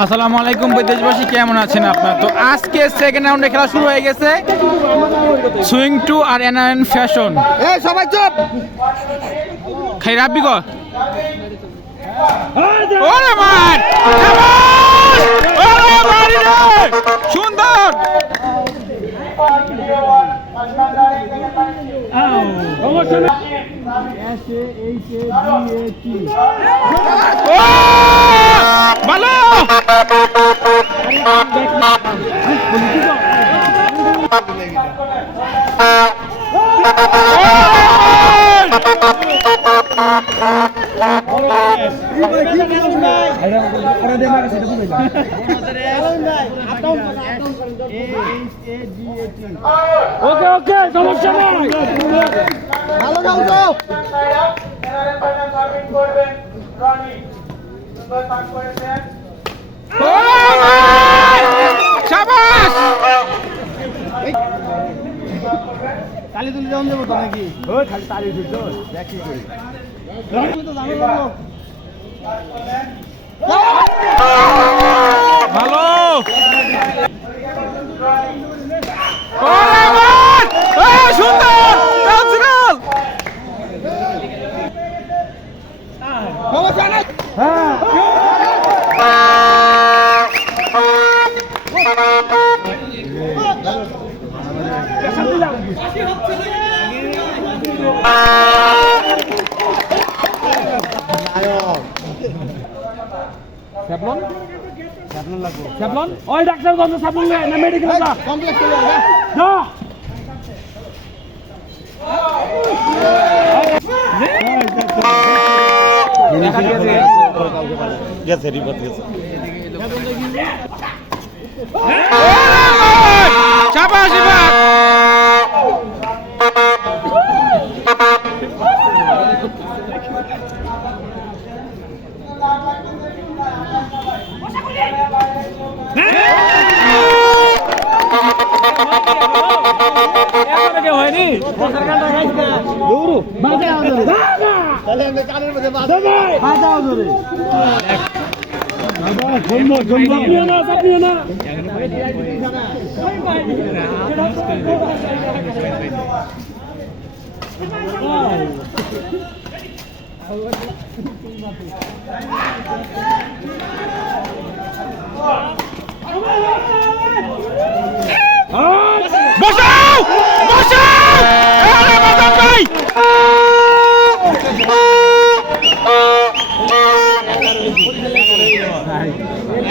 আসসালামু আলাইকুম দেশবাসী, কেমন আছেন আপনারা? তো আজকে সেকেন্ড রাউন্ডে খেলা শুরু হয়ে গেছে। সুইং টু আর এনআরএন ফ্যাশন। এই সবাই চুপ। খাই রাব্বি কর। ওরে মার! শাবাশ! ওরে মারি রে! সুন্দর! ভালো! ওকে ওকে, সমস্যা নেই। ভালো যাও তো। শাবাশ! তালি তুলি দাম দেবো তো নাকি? ওই খালি তালি তুলছো, দেখ কি করি। তো জানো না। ভালো! ওরে মার! সুন্দর! ন্যাচারাল! সমস্যা নাই। স্যাপলন লাগবে। স্যাপলন? ওই ডাক্তার কোন স্যাপলন না মেডিকেল না? কমপ্লেক্স চলে যা। না। গেছে রিপোর্ট গেছে। শাবাশ এবার! হয়নি। তাহলে আমি কানের মধ্যে বাজাও ধরে। বসাও! বসাও! আরে বাজাও ভাই!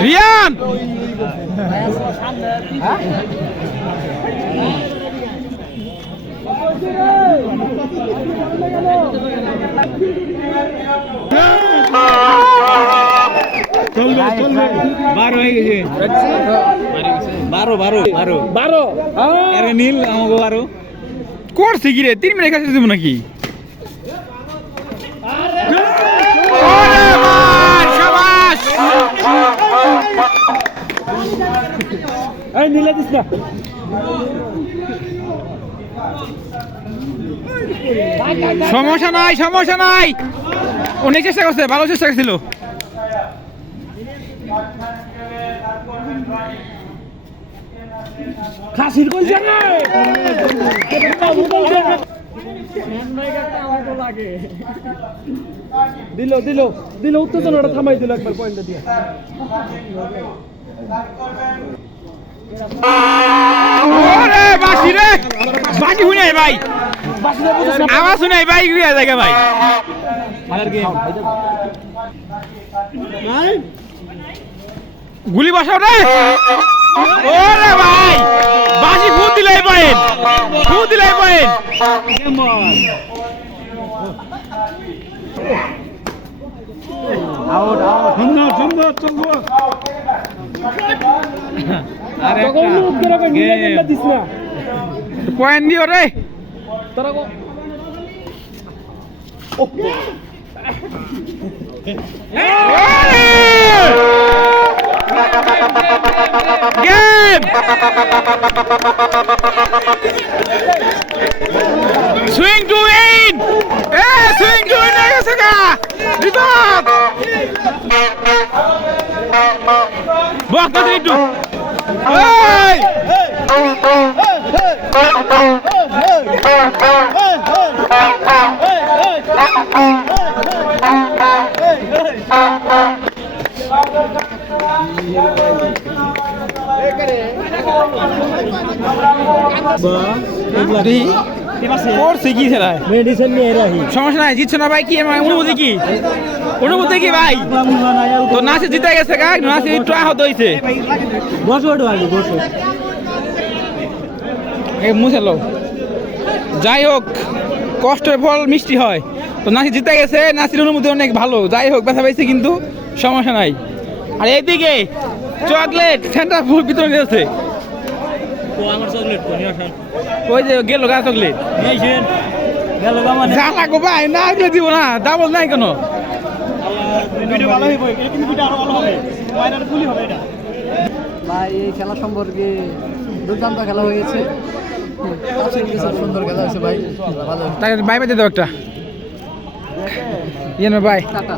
রিয়ান! চলবে চলবে। 12 হয়ে গেছে। 12 এর নীল আমাকে 12 করছে কি রে? 3 মিনিট কাছে দেব নাকি? ওরে মার! শাবাশ! এই নীলা দিস না। সমস্যা নাই, সমস্যা নাই। অনেক চেষ্টা করছে, ভালো চেষ্টা করছিল। খাসির কইছে না। দিল দিল দিল, উত্তেজনাটা থামাই দিল একবার পয়েন্টটা দিয়ে। ওরে বাসি রে! বাসি শুনাই ভাই। আওয়াজ শুনাই ভাই, কি হয়ে যায় ভাই? গুলি বসাও রে! ওরে ভাই! বাসি ফুট দিলাই পায়েন। ফুট দিলাই পায়েন। Out out. সুন্দর সুন্দর সুন্দর। আরে তখন উত্তর হবে নীলা দিস না। পয়েন্ট দিও রে। তোরা গো। Game! Swing to win! Swing to win! বক না একটু এই করছে কি ছেলে মেডিসিন নিয়ে রাখি সমস্যা নাই জিতছো না ভাই কি আমার অনুভূতি কি অনুভূতি কি ভাই তো নাচে জিতে গেছে গা নাচে একটু আহত হয়েছে বসো ওটা আগে বসো মুছেলো যাই হোক কষ্টের ফল মিষ্টি হয় তো নাচি জিতে গেছে নাচির অনুভূতি অনেক ভালো যাই হোক ব্যথা পাইছে কিন্তু সমস্যা নাই আর এইদিকে চকলেট সেন্টার ফুল বিতরণ দিয়েছে ওই যে গেল গা চকলেট যা লাগো ভাই না আগলে দিব না ডাবল নাই কেন ভাই এই খেলা সম্পর্কে দুর্দান্ত খেলা হয়েছে সুন্দর খেলা হয়েছে ভাই ভালো তাকে বাই বাই দাও একটা ইয়ে বাই টাটা